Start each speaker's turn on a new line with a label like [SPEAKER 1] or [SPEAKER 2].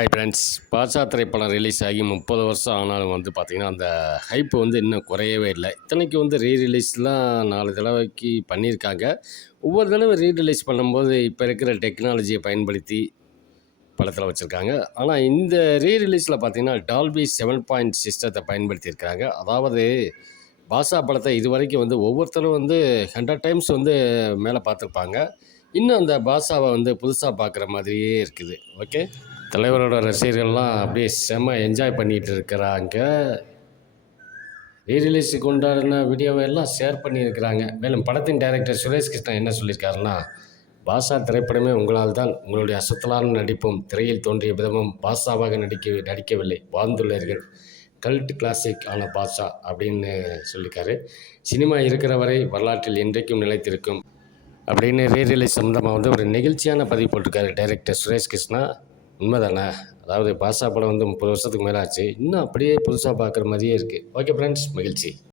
[SPEAKER 1] Hi friends Baasha திரைப்படம் release ஆகி முப்பது வருஷம் ஆனாலும் வந்து பார்த்திங்கன்னா அந்த ஹைப்பு வந்து இன்னும் குறையவே இல்லை. இத்தனைக்கு வந்து ரீ ரிலீஸ்லாம் நாலு தடவைக்கு பண்ணியிருக்காங்க. ஒவ்வொரு தடவை ரீ ரிலீஸ் பண்ணும்போது இப்போ இருக்கிற டெக்னாலஜியை பயன்படுத்தி படத்தில் வச்சுருக்காங்க. ஆனால் இந்த ரீ ரிலீஸில் பார்த்திங்கன்னா டால்பி செவன் பாயிண்ட் சிஸ்டத்தை பயன்படுத்தியிருக்காங்க அதாவது பாஷா படத்தை இது வரைக்கும் வந்து ஒவ்வொருத்தரும் வந்து ஹண்ட்ரட் டைம்ஸ் வந்து மேலே பார்த்துருப்பாங்க. இன்னும் அந்த பாஷாவை வந்து புதுசாக பார்க்குற மாதிரியே இருக்குது. ஓகே தலைவரோட ரசிகர்கள்லாம் அப்படியே செம்ம என்ஜாய் பண்ணிகிட்டு இருக்கிறாங்க. ரீரிலீஸுக்கு உண்டான வீடியோவை எல்லாம் ஷேர் பண்ணியிருக்கிறாங்க. மேலும் படத்தின் டைரக்டர் சுரேஷ் கிருஷ்ணன் என்ன சொல்லியிருக்காருன்னா பாஷா திரைப்படமே உங்களால் தான் உங்களுடைய அசத்தலான நடிப்பும் திரையில் தோன்றிய விதமும் பாஷாவாக நடிக்க நடிக்கவில்லை. வாழ்ந்துள்ளீர்கள். கல்ட் கிளாசிக் ஆன பாஷா அப்படின்னு சொல்லியிருக்காரு. சினிமா இருக்கிற வரை வரலாற்றில் என்றைக்கும் நிலைத்திருக்கும் அப்படின்னு ரீரிலீஸ் சம்மந்தமாக வந்து ஒரு நெகிழ்ச்சியான பதிவு போட்டிருக்காரு டைரக்டர் சுரேஷ் கிருஷ்ணா. உண்மைதானே? அதாவது பாஷா படம் வந்து முப்பது வருஷத்துக்கு மேலே ஆச்சு இன்னும் அப்படியே புதுசாக பார்க்குற மாதிரியே இருக்குது ஓகே ஃப்ரெண்ட்ஸ் மகிழ்ச்சி.